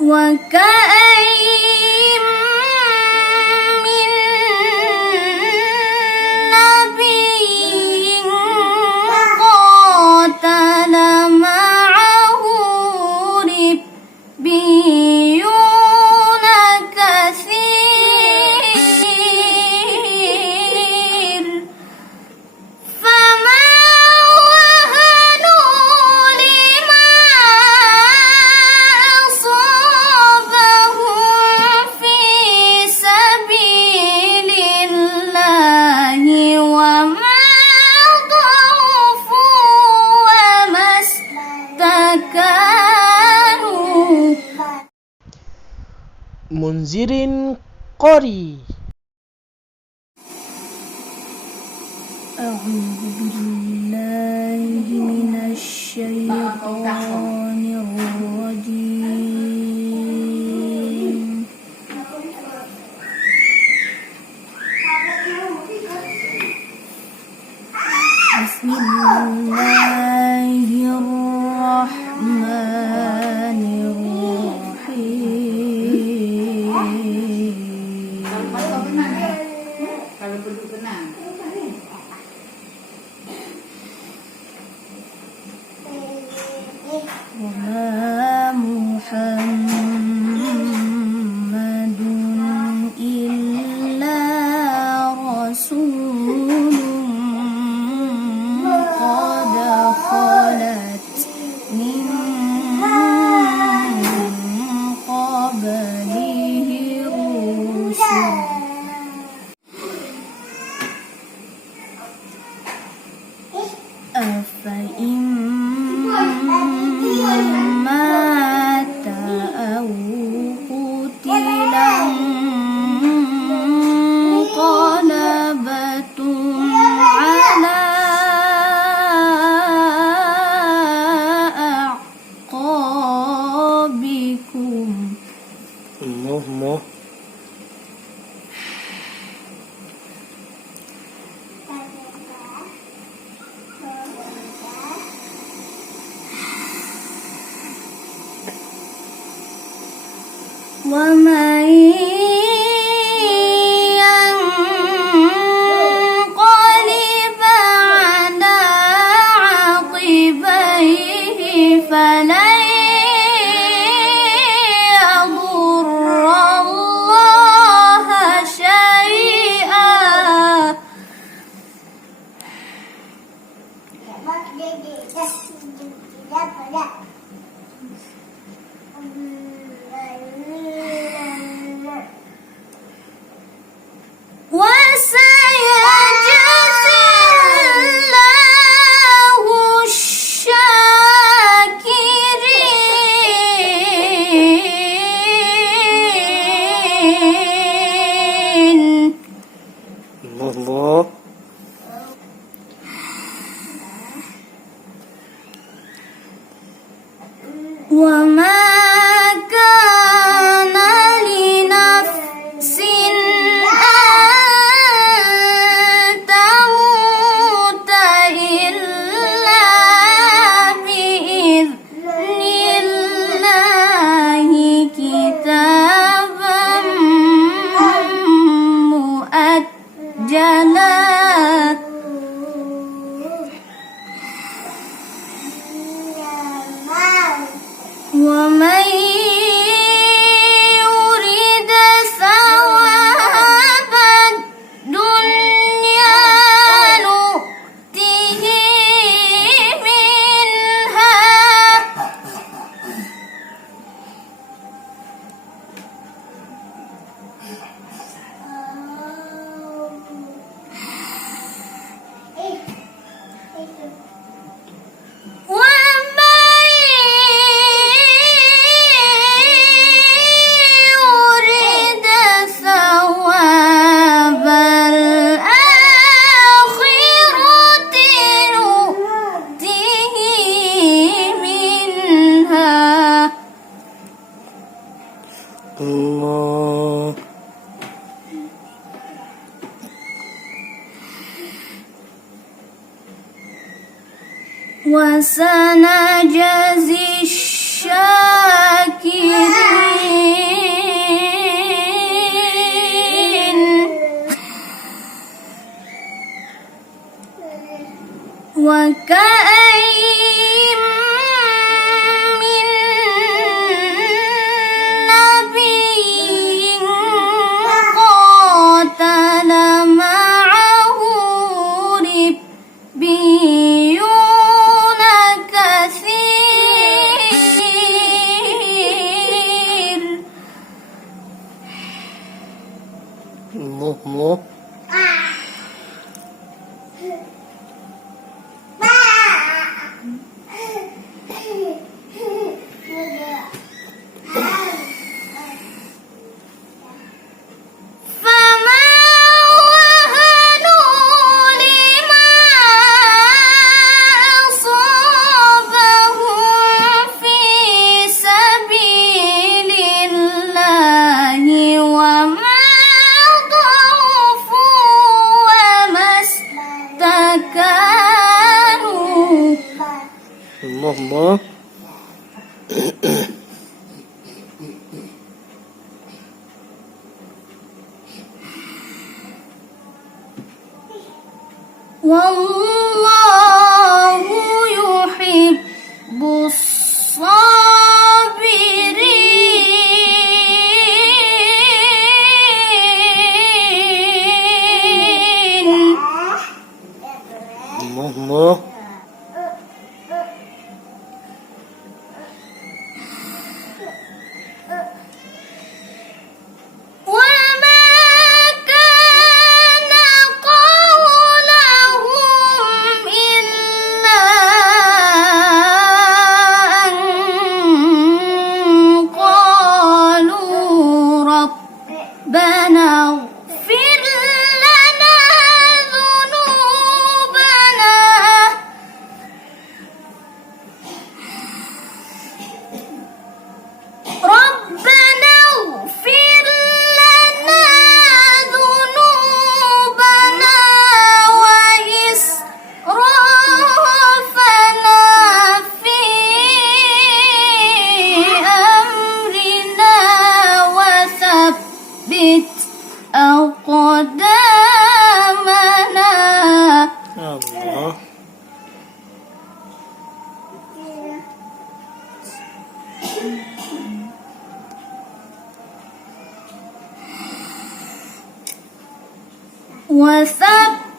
وكأين من نبي قاتل معه ربيون كثير فما وهنوا لما أصابهم في سبيل الله وما ضعفوا وما استكانوا. Munzirin Qori. أعوذ بالله من الشيطان الرجيم. بسم الله الرحمن الرحيم. Kalau duduk tenang. وما محمد إلا رسول قد خلت من قبله الرسل أفإن مات أو قتل انقلبتم على أعقابكم. Allah. ومن ينقلب على عقبيه فلن يضر الله شيئا وسيجزي الله الشاكرين. Allah. وما كان لنفس أن تموت إلا بإذن الله كتابا مؤجلا. ومن يريد ثواب الدنيا نؤته منها Allah. وسنجزي الشاكرين. الله فما وهنوا لما أصابهم في سبيل الله وما ضعفوا وما استكانوا الله والله يحب الصابرين الله وما كان قولهم إلا أن قالوا ربنا اغفر لنا ذنوبنا ربنا اغفر لنا ذنوبنا وإسرافنا في أمرنا وثبت أقدامنا الله وثبت